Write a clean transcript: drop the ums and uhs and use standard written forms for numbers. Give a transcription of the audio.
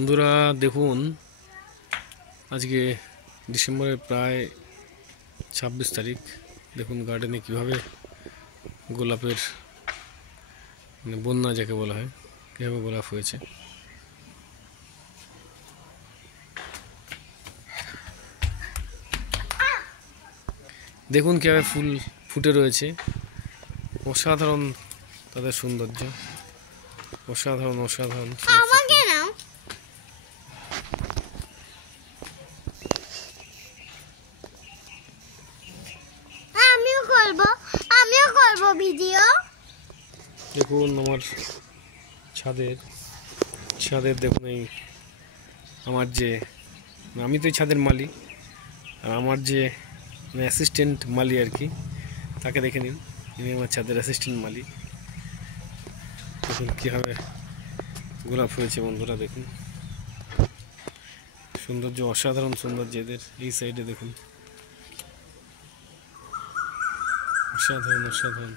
বন্ধুরা দেখুন, আজকে ডিসেম্বরের প্রায় 26 তারিখ। দেখুন গার্ডেনে কিভাবে গোলাপের বন্যা যাকে বলা হয়, কীভাবে গোলাপ হয়েছে। দেখুন কীভাবে ফুল ফুটে রয়েছে। অসাধারণ তাদের সৌন্দর্য, অসাধারণ অসাধারণ। আমিও করব ভিডিও। দেখুন আমার ছাদের দেখুন, এই আমার যে আমি তো এই ছাদের মালি, আর আমার যে অ্যাসিস্ট্যান্ট মালি আর কি, তাকে দেখে নিন। ইনি আমার ছাদের অ্যাসিস্ট্যান্ট মালি। দেখুন কীভাবে গোলাপ হয়েছে বন্ধুরা, দেখুন সৌন্দর্য, অসাধারণ সৌন্দর্য এদের। এই সাইডে দেখুন, অসাধারণ অসাধারণ।